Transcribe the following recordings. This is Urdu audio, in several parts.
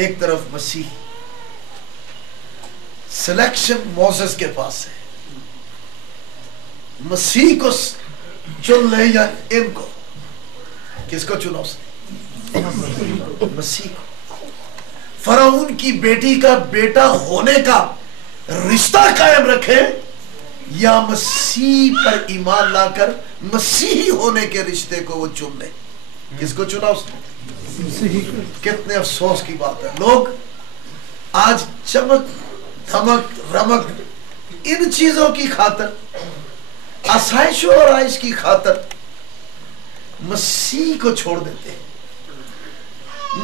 ایک طرف مسیح، سلیکشن موسیس کے پاس ہے، مسیح کو چن لے یا ان کو؟ کس کو چنا اس نے؟ مسیح کو۔ فرعون کی بیٹی کا بیٹا ہونے کا رشتہ قائم رکھے یا مسیح پر ایمان لا کر مسیحی ہونے کے رشتے کو وہ چن لے؟ کس کو چنا اس نے؟ کتنے افسوس کی بات ہے، لوگ آج چمک دھمک رمک ان چیزوں کی خاطر، آسائش و آرائش کی خاطر مسیح کو چھوڑ دیتے ہیں،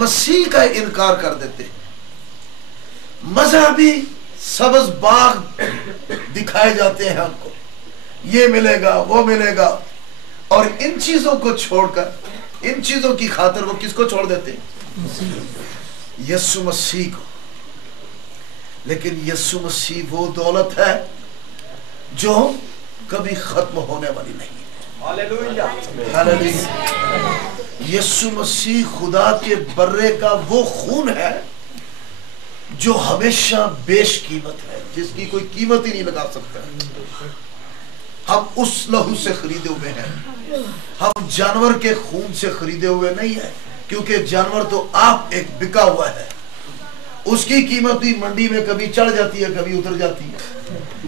مسیح کا انکار کر دیتے ہیں، مذہبی سبز باغ دکھائے جاتے ہیں ہم کو، یہ ملے گا وہ ملے گا، اور ان چیزوں کو چھوڑ کر، ان چیزوں کی خاطر وہ کس کو چھوڑ دیتے ہیں؟ یسوع مسیح کو۔ لیکن یسوع مسیح وہ دولت ہے جو کبھی ختم ہونے والی نہیں ہے۔ ہاللیلویہ۔ یسوع مسیح خدا کے برے کا وہ خون ہے جو ہمیشہ بیش قیمت ہے، جس کی کوئی قیمت ہی نہیں لگا سکتا۔ ہم اس لہو سے خریدے ہوئے ہیں، ہم جانور کے خون سے خریدے ہوئے نہیں ہیں، کیونکہ جانور تو آپ ایک بکا ہوا ہے، اس کی قیمت بھی منڈی میں کبھی چڑھ جاتی ہے کبھی اتر جاتی ہے،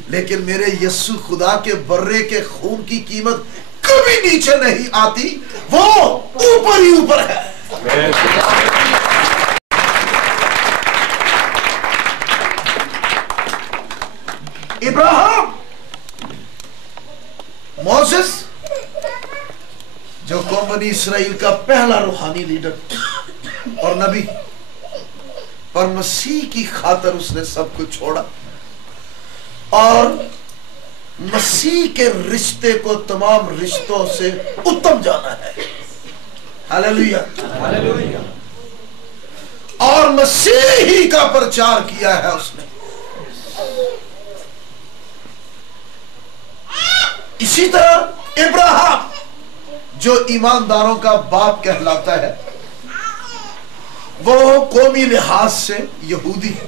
لیکن میرے یسوع خدا کے برے کے خون کی قیمت کبھی نیچے نہیں آتی، وہ اوپر ہی اوپر ہے۔ ابراہیم، موسیس جو قوم بنی اسرائیل کا پہلا روحانی لیڈر اور نبی، پر مسیح کی خاطر اس نے سب کچھ چھوڑا اور مسیح کے رشتے کو تمام رشتوں سے اتم جانا ہے۔ ہاللیلویہ۔ اور مسیح ہی کا پرچار کیا ہے اس نے۔ اسی طرح ابراہیم جو ایمانداروں کا باپ کہلاتا ہے، وہ قومی لحاظ سے یہودی ہے،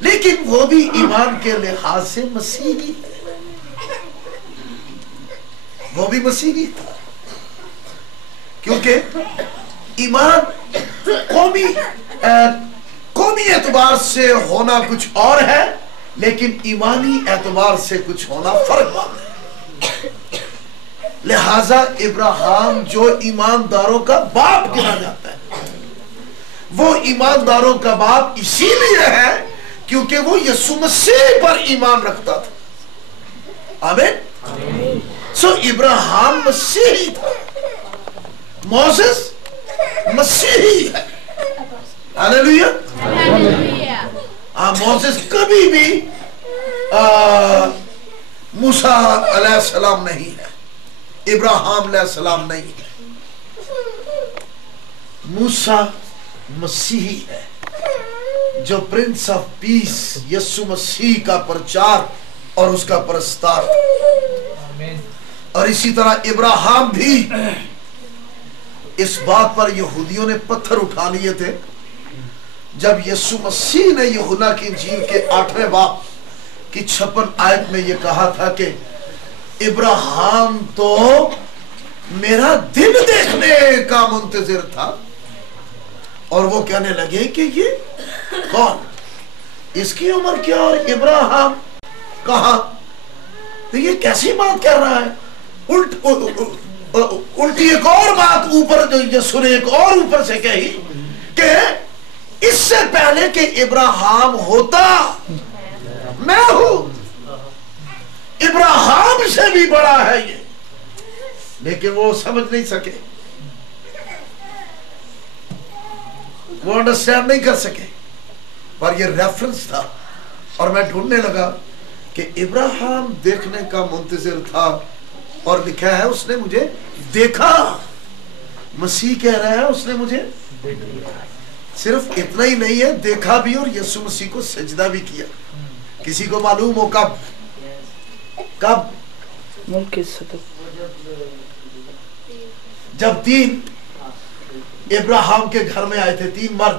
لیکن وہ بھی ایمان کے لحاظ سے مسیحی ہے، وہ بھی مسیحی تھا، کیونکہ ایمان قومی اعتبار سے ہونا کچھ اور ہے، لیکن ایمانی اعتبار سے کچھ ہونا فرق بات ہے۔ لہذا ابراہیم جو ایمانداروں کا باپ کہا جاتا ہے، وہ ایمانداروں کا باپ اسی لیے ہے کیونکہ وہ یسوع مسیح پر ایمان رکھتا تھا۔ آمین۔ سو ابراہیم مسیحی تھا، موسیس مسیحی ہے۔ ہاللیلویہ۔ موسیس کبھی بھی موسیٰ علیہ السلام نہیں ہے، ابراہیم علیہ السلام نہیں ہے، موسیٰ مسیحی ہے جو پرنس آف پیس یسوع مسیح کا پرچار اور اس کا پرستار۔ اور اسی طرح ابراہیم بھی اس بات پر یہودیوں نے پتھر اٹھا لیے تھے جب یسوع مسیح نے یوحنا کی انجیل کے 8ویں باب کی 56 آیت میں یہ کہا تھا کہ ابراہیم تو میرا دن دیکھنے کا منتظر تھا، اور وہ کہنے لگے کہ یہ کون، اس کی عمر کیا اور ابراہیم کہاں؟ تو یہ کیسی بات کر رہا ہے؟ الٹی ایک اور بات اوپر یسوع نے ایک اور اوپر سے کہی کہ اس سے پہلے کہ ابراہیم ہوتا میں ہوں، ابراہیم سے بھی بڑا ہے یہ، لیکن وہ سمجھ نہیں سکے، وہ انڈرسٹینڈ نہیں کر سکے، پر یہ ریفرنس تھا۔ اور میں ڈھونڈنے لگا کہ ابراہیم دیکھنے کا منتظر تھا، اور لکھا ہے اس نے مجھے دیکھا۔ مسیح کہہ رہا ہے اس نے مجھے صرف اتنا ہی نہیں ہے، دیکھا بھی اور یسوع مسیح کو سجدہ بھی کیا۔ کسی کو معلوم ہو کب؟ جب 3 ابراہیم کے گھر میں آئے تھے، 3 مرد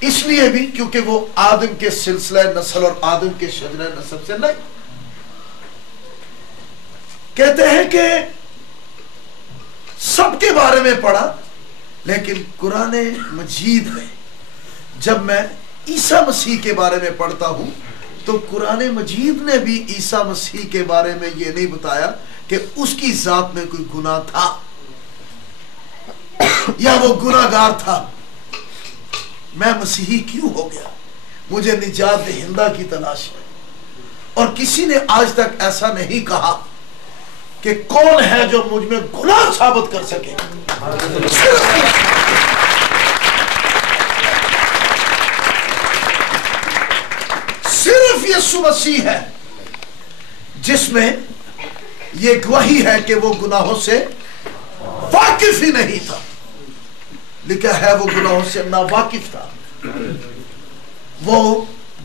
اس لیے بھی کیونکہ وہ آدم کے سلسلہ نسل اور آدم کے شجرہ نسب سے نہیں. کہتے ہیں کہ سب کے بارے میں پڑھا، لیکن قرآن مجید میں جب میں عیسیٰ مسیح کے بارے میں پڑھتا ہوں تو قرآن مجید نے بھی عیسیٰ مسیح کے بارے میں یہ نہیں بتایا کہ اس کی ذات میں کوئی گناہ تھا یا وہ گناہ گار تھا. میں مسیحی کیوں ہو گیا؟ مجھے نجات دہندہ کی تلاش ہے. اور کسی نے آج تک ایسا نہیں کہا کہ کون ہے جو مجھ میں گناہ ثابت کر سکے. صرف یسوع مسیح ہے جس میں یہ گواہی ہے کہ وہ گناہوں سے واقف ہی نہیں تھا. لکھا ہے وہ گناہوں سے ناواقف تھا، وہ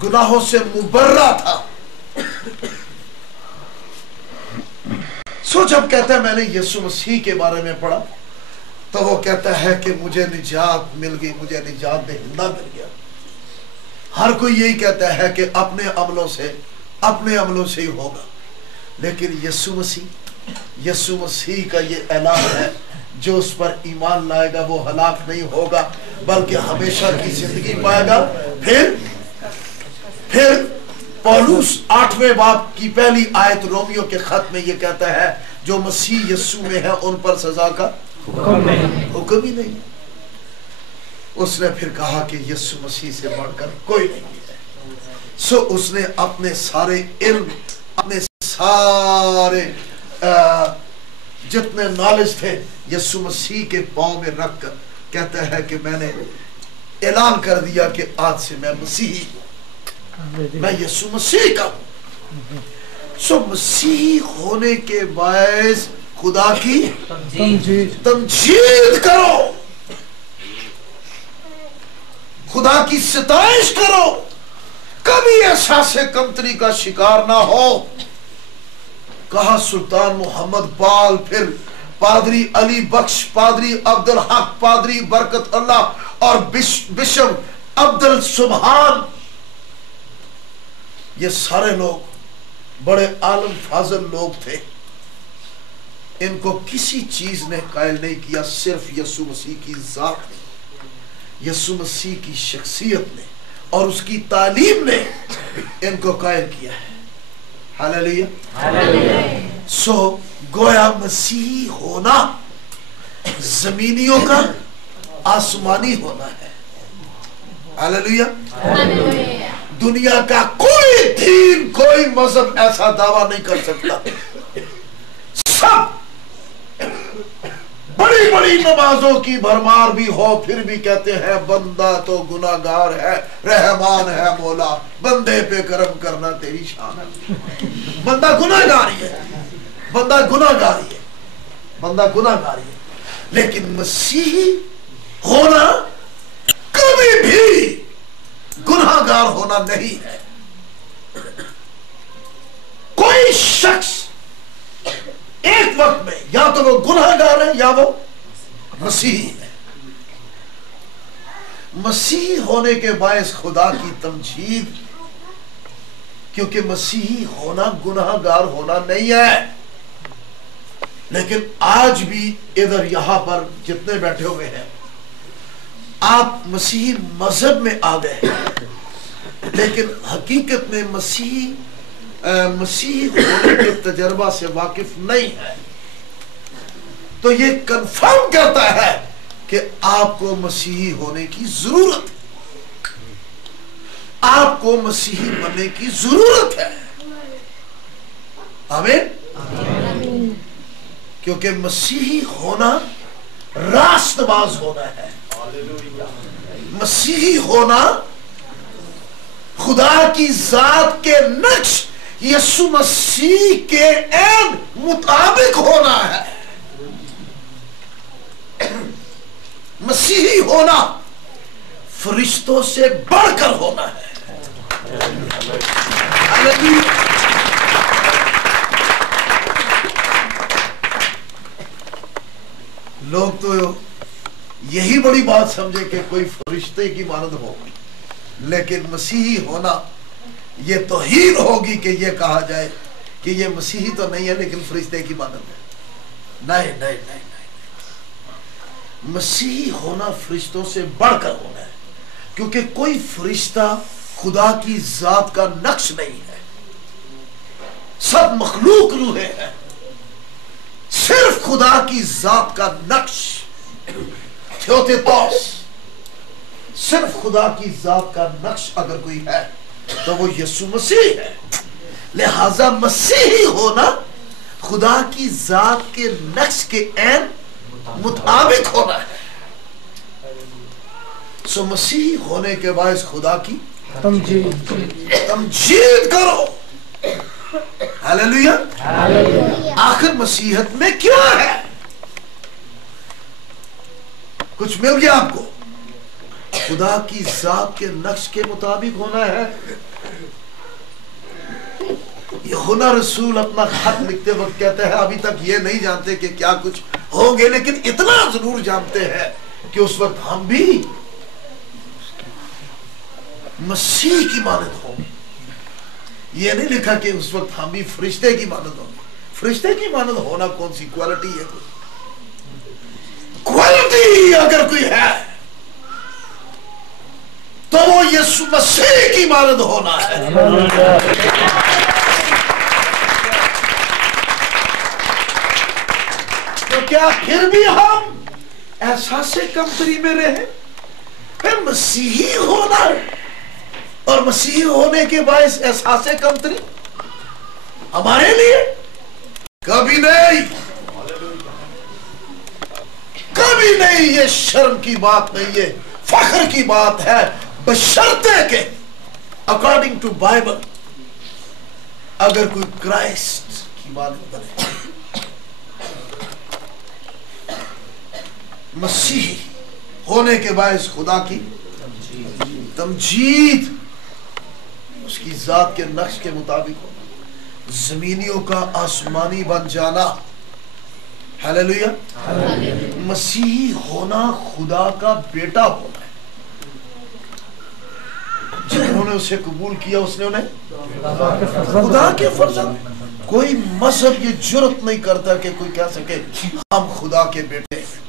گناہوں سے مبرہ تھا. سو جب کہتا ہے میں نے یسوع مسیح کے بارے میں پڑھا تو وہ کہتا ہے کہ مجھے نجات مل گئی، مجھے نجات دہندہ مل گیا. ہر کوئی یہی کہتا ہے کہ اپنے عملوں سے ہی ہوگا، لیکن یسوع مسیح کا یہ اعلان ہے جو اس پر ایمان لائے گا وہ ہلاک نہیں ہوگا بلکہ ہمیشہ کی زندگی پائے گا. پھر پولس 8ویں باب کی پہلی آیت رومیو کے خط میں یہ کہتا ہے جو مسیح یسوع میں ہے ان پر سزا کا حکم ہی نہیں. اس نے پھر کہا کہ یسوع مسیح سے بڑھ کر کوئی نہیں ہے. سو اس نے اپنے سارے علم، اپنے سارے جتنے نالج تھے یسوع مسیح کے پاؤں میں رکھ کر کہتا ہے کہ میں نے اعلان کر دیا کہ آج سے میں مسیحی ہوں، میں یسوع مسیح کا ہوں. سو مسیحی ہونے کے باعث خدا کی تمجید کرو، خدا کی ستائش کرو، کبھی احساس کمتری کا شکار نہ ہو. کہا سلطان محمد بال، پھر پادری علی بخش، پادری عبدالحق، پادری برکت اللہ اور بشپ عبدالسبحان، یہ سارے لوگ بڑے عالم فاضل لوگ تھے. ان کو کسی چیز نے قائل نہیں کیا، صرف یسوع مسیح کی ذات نے، یسوع مسیح کی شخصیت نے اور اس کی تعلیم نے ان کو قائل کیا ہے. ہاللیلویہ. سو گویا مسیحی ہونا زمینیوں کا آسمانی ہونا ہے. ہاللیلویہ. دنیا کا کوئی دین، کوئی مذہب ایسا دعویٰ نہیں کر سکتا. سب بڑی بڑی نمازوں کی بھرمار بھی ہو پھر بھی کہتے ہیں بندہ تو گناہگار ہے، رحمان ہے مولا، بندے پہ کرم کرنا تیری شان ہے. بندہ گناہگاری ہے، بندہ گناہگاری ہے، بندہ گناہگاری ہے. لیکن مسیحی ہونا کبھی بھی گناہگار ہونا نہیں ہے. کوئی شخص ایک وقت میں یا تو وہ گناہگار ہے یا وہ مسیحی ہے. مسیحی ہونے کے باعث خدا کی تمجید، کیونکہ مسیحی ہونا گناہگار ہونا نہیں ہے. لیکن آج بھی ادھر یہاں پر جتنے بیٹھے ہوئے ہیں آپ مسیحی مذہب میں آ گئے ہیں، لیکن حقیقت میں مسیحی ہونے کے تجربہ سے واقف نہیں ہے. تو یہ کنفرم کرتا ہے کہ آپ کو مسیحی ہونے کی ضرورت ہے، آپ کو مسیحی بننے کی ضرورت ہے. آمین. کیونکہ مسیحی ہونا راست باز ہونا ہے. مسیحی ہونا خدا کی ذات کے نقش یسوع مسیح کے عین مطابق ہونا ہے. مسیحی ہونا فرشتوں سے بڑھ کر ہونا ہے. لوگ تو یہی بڑی بات سمجھے کہ کوئی فرشتے کی مانند ہو. لیکن مسیحی ہونا یہ توہین ہوگی کہ یہ کہا جائے کہ یہ مسیحی تو نہیں ہے لیکن فرشتے کی مانند ہے. نہیں نہیں نہیں نہیں، مسیحی ہونا فرشتوں سے بڑھ کر ہونا ہے، کیونکہ کوئی فرشتہ خدا کی ذات کا نقش نہیں ہے، سب مخلوق روحیں ہیں. صرف خدا کی ذات کا نقش تھیوتیتوس، صرف خدا کی ذات کا نقش اگر کوئی ہے تو وہ یسوع مسیح ہے. لہذا مسیحی ہونا خدا کی ذات کے نقش کے عین مطابق ہونا ہے. سو مسیحی ہونے کے باعث خدا کی تمجید کرو. ہاللیلویا. آخر مسیحت میں کیا ہے؟ کچھ مل گیا آپ کو؟ خدا کی ذات کے نقش کے مطابق ہونا ہے. یوحنا رسول اپنا خط لکھتے وقت کہتا ہے ابھی تک یہ نہیں جانتے کہ کیا کچھ ہوں گے، لیکن اتنا ضرور جانتے ہیں کہ اس وقت ہم بھی مسیح کی مانند ہوں گے. یہ نہیں لکھا کہ اس وقت ہم بھی فرشتے کی مانند ہوں گے. فرشتے کی مانند ہونا کون سی کوالٹی ہے؟ کوالٹی اگر کوئی ہے تو وہ یسوع مسیح کی مانند ہونا ہے. تو کیا پھر بھی ہم احساس کمتری میں رہے؟ پھر مسیحی ہونا اور مسیحی ہونے کے باعث احساس کمتری ہمارے لیے کبھی نہیں، کبھی نہیں. یہ شرم کی بات نہیں، یہ فخر کی بات ہے، بشرطے کہ اکارڈنگ ٹو بائبل اگر کوئی کرائسٹ کی مانند بنے. مسیحی ہونے کے باعث خدا کی تمجید، اس کی ذات کے نقش کے مطابق ہونا، زمینیوں کا آسمانی بن جانا. ہاللیلویا. مسیحی ہونا خدا کا بیٹا ہونا ہے. جنہوں نے اسے قبول کیا اس نے انہیں خدا کے فرزند. کوئی مذہب یہ جرت نہیں کرتا کہ کوئی کہہ سکے ہم خدا کے بیٹے ہیں.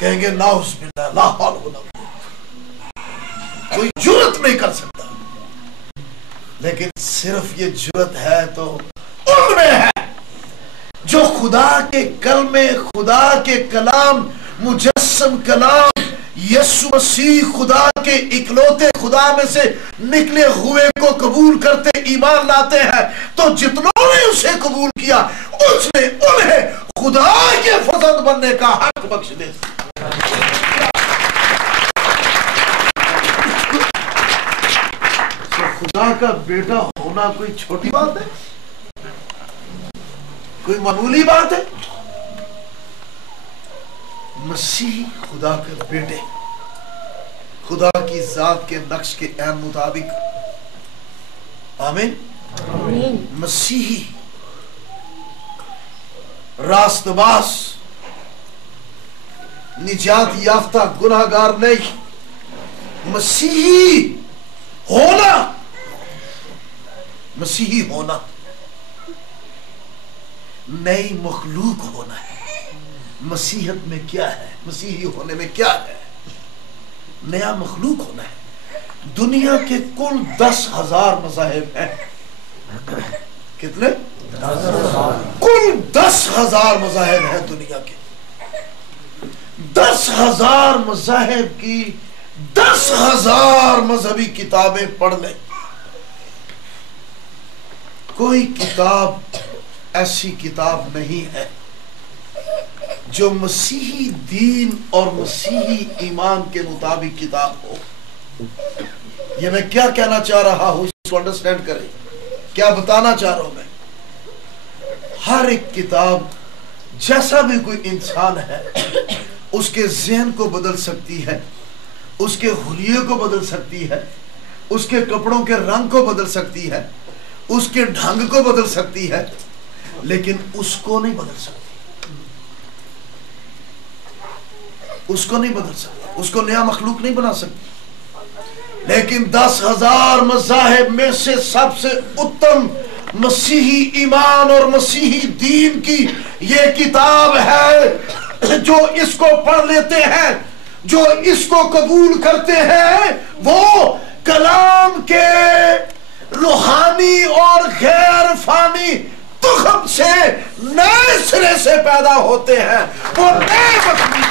کہیں گے نعوذ باللہ، لا حول ولا قوت. کوئی جرت نہیں کر سکتا، لیکن صرف یہ جرت ہے تو ان میں ہے جو خدا کے کلمے، خدا کے کلام، مجسم کلام یسوع مسیح خدا کے اکلوتے خدا میں سے نکلے ہوئے کو قبول کرتے ایمان لاتے ہیں. تو جتنوں نے اسے قبول کیا اس نے انہیں خدا کے فرزند بننے کا حق بخش دے. خدا کا بیٹا ہونا کوئی چھوٹی بات ہے؟ کوئی معمولی بات ہے؟ مسیح خدا کے بیٹے، خدا کی ذات کے نقش کے عین مطابق. آمین. مسیحی راست باز، نجات یافتہ گناہگار نہیں. مسیحی ہونا، مسیحی ہونا نئی مخلوق ہونا ہے. مسیحت میں کیا ہے؟ مسیحی ہونے میں کیا ہے؟ نیا مخلوق ہونا ہے. دنیا کے کل 10,000 مذاہب ہیں. کتنے؟ کل 10,000 مذاہب ہیں دنیا کے. 10,000 مذاہب کی 10,000 مذہبی کتابیں پڑھ لیں. کوئی کتاب ایسی کتاب نہیں ہے جو مسیحی دین اور مسیحی ایمان کے مطابق کتاب ہو. یہ میں کیا کہنا چاہ رہا ہوں اس کو انڈرسٹینڈ کریں. کیا بتانا چاہ رہا ہوں میں؟ ہر ایک کتاب جیسا بھی کوئی انسان ہے اس کے ذہن کو بدل سکتی ہے، اس کے حلیے کو بدل سکتی ہے، اس کے کپڑوں کے رنگ کو بدل سکتی ہے، اس کے ڈھنگ کو بدل سکتی ہے، لیکن اس کو نہیں بدل سکتی. اس کو نہیں بدل سکتی. اس کو نیا مخلوق نہیں بنا سکتی. لیکن 10,000 مذاہب میں سے سب سے اتم مسیحی ایمان اور مسیحی دین کی یہ کتاب ہے. جو اس کو پڑھ لیتے ہیں، جو اس کو قبول کرتے ہیں، وہ کلام کے روحانی اور غیر فانی تخم سے نئے سرے سے پیدا ہوتے ہیں. وہ نئے مخلوق،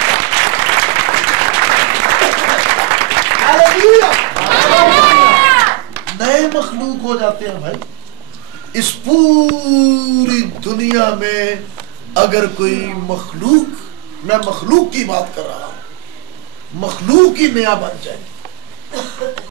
نئے مخلوق ہو جاتے ہیں. بھائی اس پوری دنیا میں اگر کوئی مخلوق، میں مخلوق کی بات کر رہا ہوں، مخلوق ہی نیا بن جائے